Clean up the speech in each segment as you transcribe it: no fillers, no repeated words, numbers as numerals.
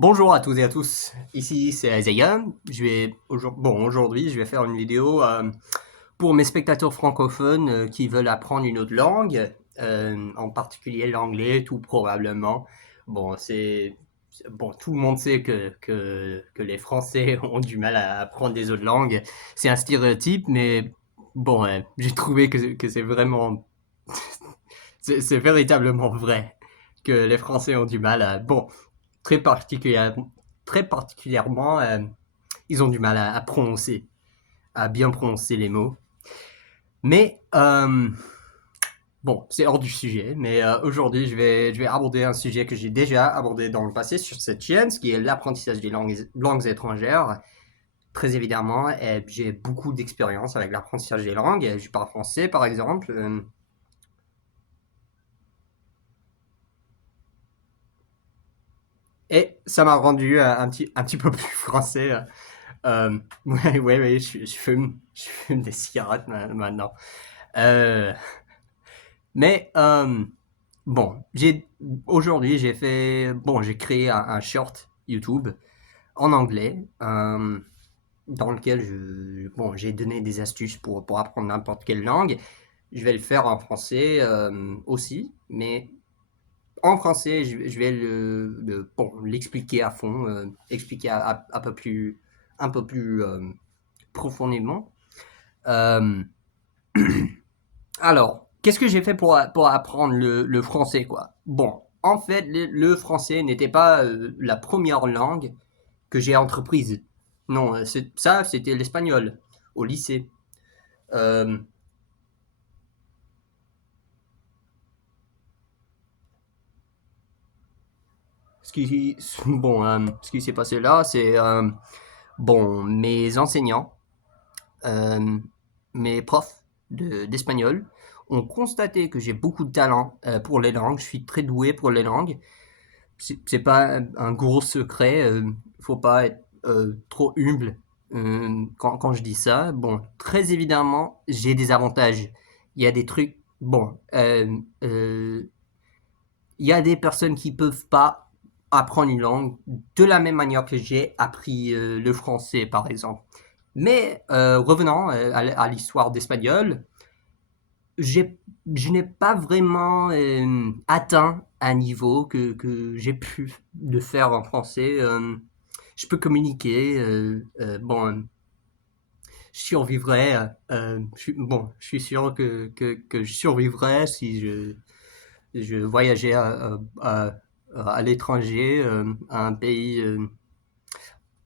Bonjour à toutes et à tous, ici c'est Isaiah. Aujourd'hui, je vais faire une vidéo pour mes spectateurs francophones qui veulent apprendre une autre langue, en particulier l'anglais, tout probablement. Bon, tout le monde sait que les Français ont du mal à apprendre des autres langues. C'est un stéréotype, mais bon, j'ai trouvé que c'est vraiment, c'est véritablement vrai que les Français ont du mal à, bon, très particulièrement, très particulièrement, ils ont du mal à bien prononcer les mots. Mais bon, c'est hors du sujet. Mais aujourd'hui, je vais aborder un sujet que j'ai déjà abordé dans le passé sur cette chaîne, ce qui est l'apprentissage des langues étrangères. Très évidemment, j'ai beaucoup d'expérience avec l'apprentissage des langues. Je parle français, par exemple. Et ça m'a rendu un petit peu plus français. Ouais, je fume des cigarettes maintenant. Euh, mais bon, aujourd'hui j'ai créé un short YouTube en anglais dans lequel j'ai donné des astuces pour apprendre n'importe quelle langue. Je vais le faire en français aussi, mais en français, je vais l'expliquer à fond, expliquer un peu plus profondément. Euh, alors, qu'est-ce que j'ai fait pour apprendre le français, quoi? Bon, en fait, le français n'était pas la première langue que j'ai entreprise. Non, c'était l'espagnol au lycée. Euh, ce qui, ce qui s'est passé là, c'est mes enseignants, euh, mes profs d'espagnol ont constaté que j'ai beaucoup de talent pour les langues. Je suis très doué pour les langues. C'est pas un gros secret. Faut pas être trop humble quand je dis ça. Bon, très évidemment, j'ai des avantages. Il y a des trucs. Il y a des personnes qui peuvent pas apprendre une langue de la même manière que j'ai appris le français, par exemple. Mais revenons à l'histoire d'espagnol, j'ai, je n'ai pas vraiment atteint un niveau que j'ai pu le faire en français. Je peux communiquer. Je survivrai. Je suis sûr que je survivrai si je voyageais à l'étranger, à un pays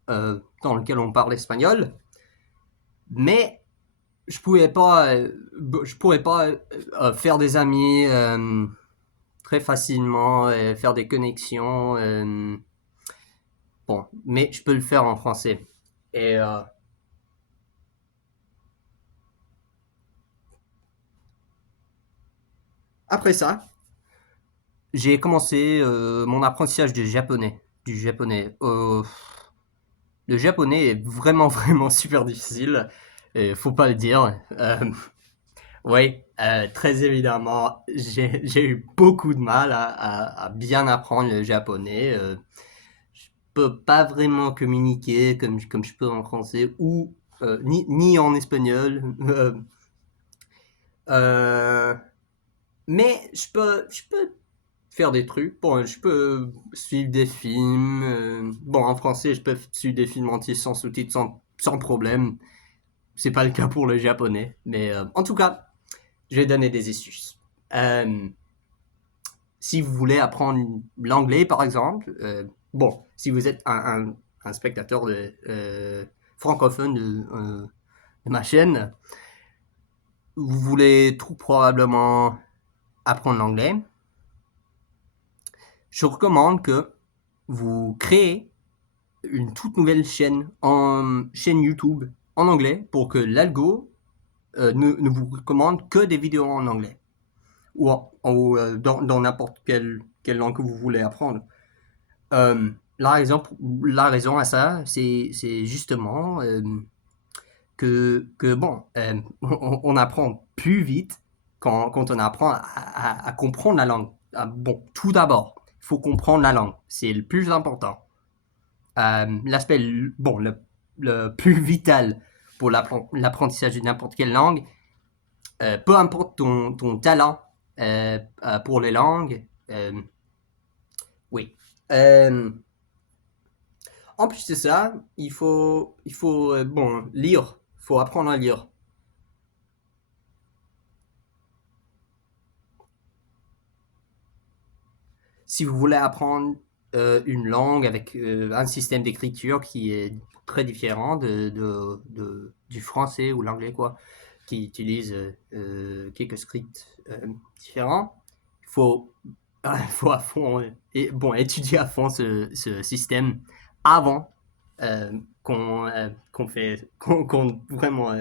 dans lequel on parle espagnol. Mais je pourrais pas faire des amis très facilement, faire des connexions. Bon, mais je peux le faire en français. Et après ça, j'ai commencé mon apprentissage du japonais. Le japonais est vraiment, vraiment super difficile. Et faut pas le dire. Oui, très évidemment, j'ai eu beaucoup de mal à bien apprendre le japonais. Je peux pas vraiment communiquer comme je peux en français ou ni en espagnol. Euh, mais je peux faire des trucs. Bon, je peux suivre des films. Bon, en français, je peux suivre des films entiers sans sous-titres sans problème. C'est pas le cas pour le japonais. Mais en tout cas, je vais donner des astuces. Euh, Si vous voulez apprendre l'anglais, par exemple, si vous êtes un spectateur francophone de ma chaîne, vous voulez tout probablement apprendre l'anglais, je recommande que vous créez une toute nouvelle chaîne YouTube en anglais pour que l'algo ne vous recommande que des vidéos en anglais ou dans n'importe quelle langue que vous voulez apprendre. Euh, la raison, la raison à ça, c'est justement on apprend plus vite quand on apprend à comprendre la langue. Ah, bon, tout d'abord, il faut comprendre la langue. C'est le plus important. l'aspect, bon, le plus vital pour l'apprentissage de n'importe quelle langue, peu importe ton talent pour les langues, oui. Euh, En plus de ça, bon, lire. Il faut apprendre à lire. Si vous voulez apprendre une langue avec un système d'écriture qui est très différent du français ou l'anglais, quoi, qui utilise quelques scripts différents, il faut, faut à fond, bon, étudier à fond ce système avant qu'on vraiment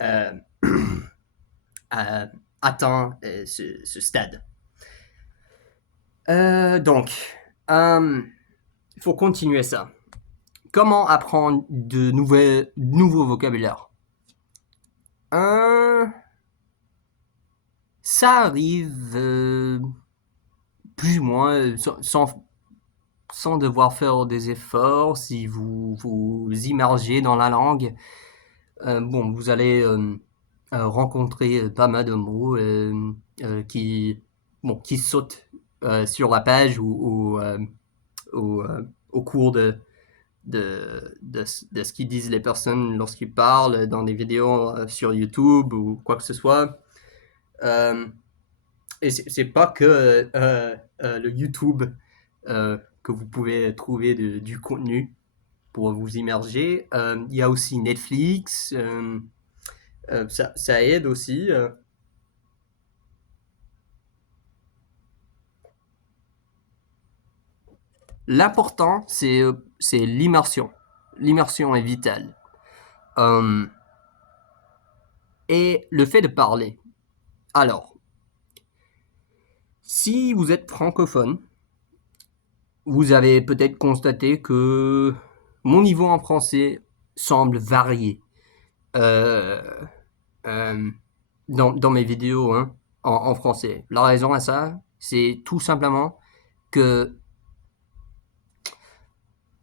euh, euh, atteint ce stade. Donc, il faut continuer ça. Comment apprendre nouveaux vocabulaires? Euh, Ça arrive plus ou moins sans devoir faire des efforts. Si vous vous immergez dans la langue, bon, vous allez rencontrer pas mal de mots qui sautent sur la page au cours de ce qu'ils disent les personnes lorsqu'ils parlent dans des vidéos sur YouTube ou quoi que ce soit. Euh, et c'est pas que le YouTube que vous pouvez trouver du contenu pour vous immerger. Il y a aussi Netflix. Ça aide aussi. L'important, c'est l'immersion. L'immersion est vitale. Euh, et le fait de parler. Alors, si vous êtes francophone, vous avez peut-être constaté que mon niveau en français semble varier euh, euh, dans mes vidéos hein, en français. La raison à ça, c'est tout simplement que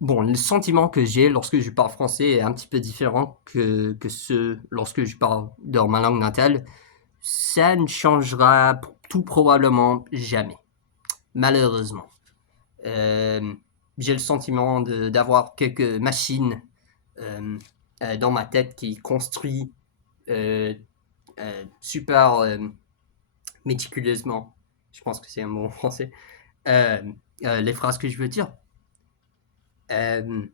bon, le sentiment que j'ai lorsque je parle français est un petit peu différent que ce lorsque je parle dans ma langue natale. Ça ne changera tout probablement jamais, malheureusement. Euh, j'ai le sentiment d'avoir quelques machines euh, dans ma tête qui construit euh, super méticuleusement, je pense que c'est un mot en français, euh, les phrases que je veux dire. Euh,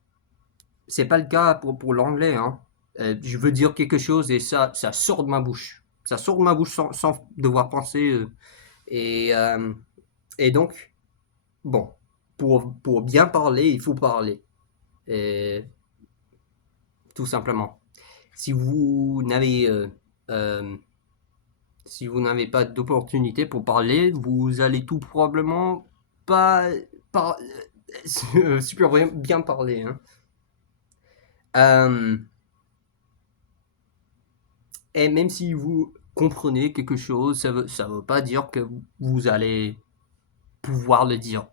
c'est pas le cas pour l'anglais. Hein. Je veux dire quelque chose et ça sort de ma bouche. Ça sort de ma bouche sans devoir penser. Et, euh, et donc, bon, pour bien parler, il faut parler. Et, tout simplement. Si vous n'avez euh, si vous n'avez pas d'opportunité pour parler, vous allez tout probablement pas, pas super bien parler. Hein. Euh, et même si vous comprenez quelque chose, ça veut pas dire que vous allez pouvoir le dire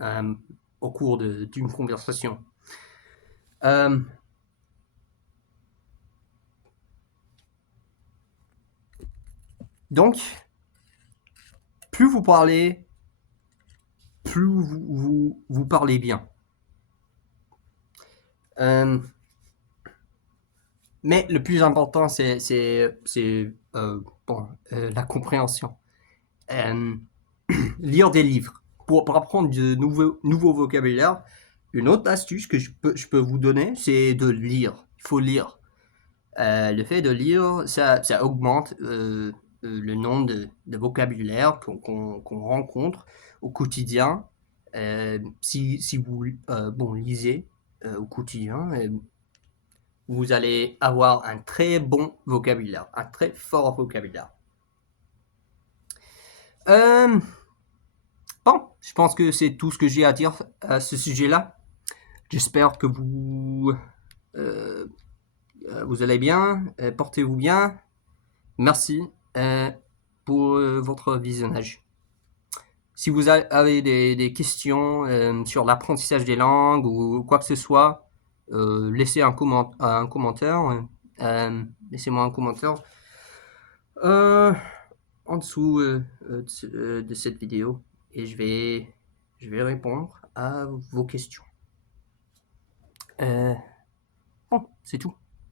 euh, au cours d'une conversation. Euh, donc, plus vous parlez, plus vous parlez bien. Euh, mais le plus important, c'est bon, la compréhension. Euh, Lire des livres pour apprendre de nouveaux vocabulaires. Une autre astuce que je peux vous donner, c'est de lire. Il faut lire. Le fait de lire, ça augmente le nombre de vocabulaire qu'on rencontre au quotidien. Si vous bon, lisez au quotidien, vous allez avoir un très bon vocabulaire, un très fort vocabulaire. Euh, bon, je pense que c'est tout ce que j'ai à dire à ce sujet-là. J'espère que euh, vous allez bien, portez-vous bien. Merci pour votre visionnage. si vous avez des questions sur l'apprentissage des langues ou quoi que ce soit, laissez un commentaire. Laissez-moi un commentaire euh, en dessous de cette vidéo et je vais répondre à vos questions. Bon, c'est tout.